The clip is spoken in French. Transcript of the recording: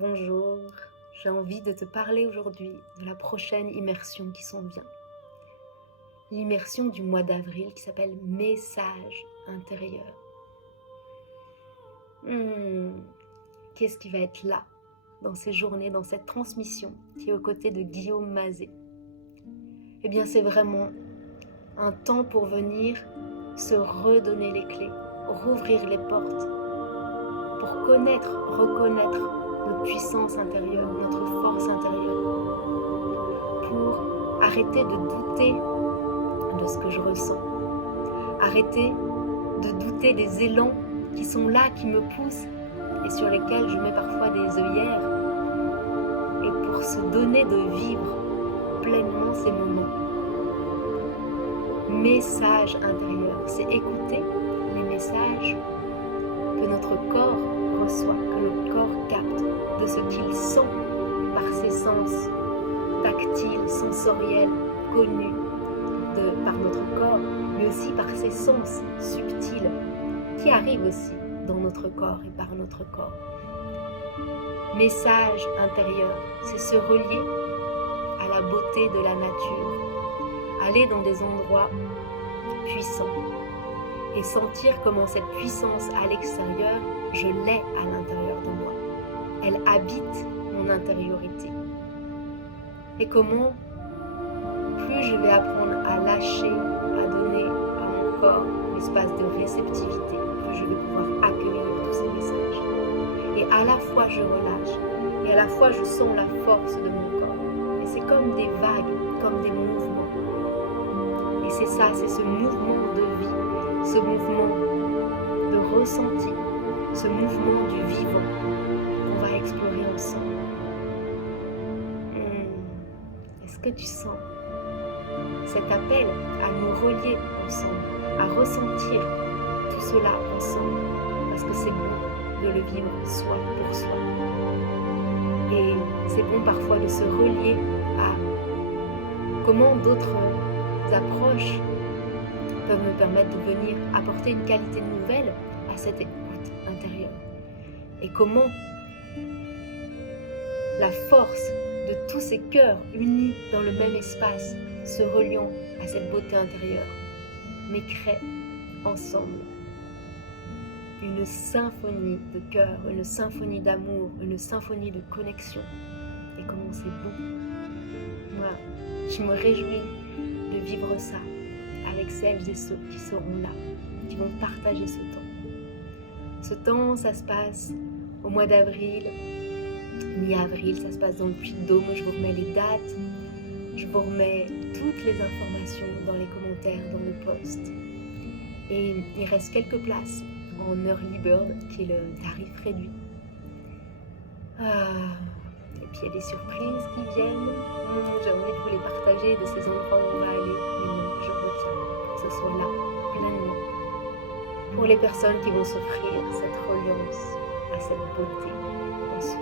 bonjour. J'ai envie de te parler aujourd'hui de la prochaine immersion qui s'en vient. L'immersion du mois d'avril qui s'appelle Message intérieur. Qu'est-ce qui va être là, dans ces journées, dans cette transmission qui est aux côtés de Guillaume Mazet? Eh bien, c'est vraiment un temps pour venir se redonner les clés, rouvrir les portes, pour connaître, reconnaître notre puissance intérieure, notre force intérieure, pour arrêter de douter de ce que je ressens, arrêter de douter des élans qui sont là, qui me poussent et sur lesquels je mets parfois des œillères, et pour se donner de vivre pleinement ces moments. Message intérieur, c'est écouter les messages que notre corps reçoit, que notre corps capte, de ce qu'il sent par ses sens tactiles, sensoriels, connus par notre corps, mais aussi par ses sens subtils qui arrivent aussi dans notre corps et par notre corps. Message intérieur, c'est se relier à la beauté de la nature, aller dans des endroits puissants et sentir comment cette puissance à l'extérieur, je l'ai à l'intérieur de moi. Elle habite mon intériorité. Et comment plus je vais apprendre à lâcher, à donner à mon corps l'espace de réceptivité, plus je vais pouvoir accueillir tous ces messages. Et à la fois je relâche, et à la fois je sens la force de mon corps. Et c'est comme des vagues, comme des mouvements. Et c'est ça, c'est ce mouvement de vie, ce mouvement de ressenti, ce mouvement du vivant qu'on va explorer ensemble. Est-ce que tu sens cet appel à nous relier ensemble, à ressentir tout cela ensemble, parce que c'est bon de le vivre soi pour soi. Et c'est bon parfois de se relier à comment d'autres approches peuvent me permettre de venir apporter une qualité nouvelle à cette écoute intérieure. Et comment la force de tous ces cœurs unis dans le même espace, se reliant à cette beauté intérieure, mais créent ensemble une symphonie de cœur, une symphonie d'amour, une symphonie de connexion. Et comment c'est beau. Moi, je me réjouis de vivre ça avec celles et ceux qui seront là, qui vont partager ce temps. Ce temps, ça se passe au mois d'avril, mi-avril, ça se passe dans le Puy-de-Dôme. Je vous remets les dates, je vous remets toutes les informations dans les commentaires, dans le post. Et il reste quelques places en Early Bird, qui est le tarif réduit. Et puis il y a des surprises qui viennent. J'ai envie de vous les partager, de ces endroits où on va aller. Mais non, je retiens que ce soit là, pleinement. Pour les personnes qui vont s'offrir cette reliance à cette beauté en soi.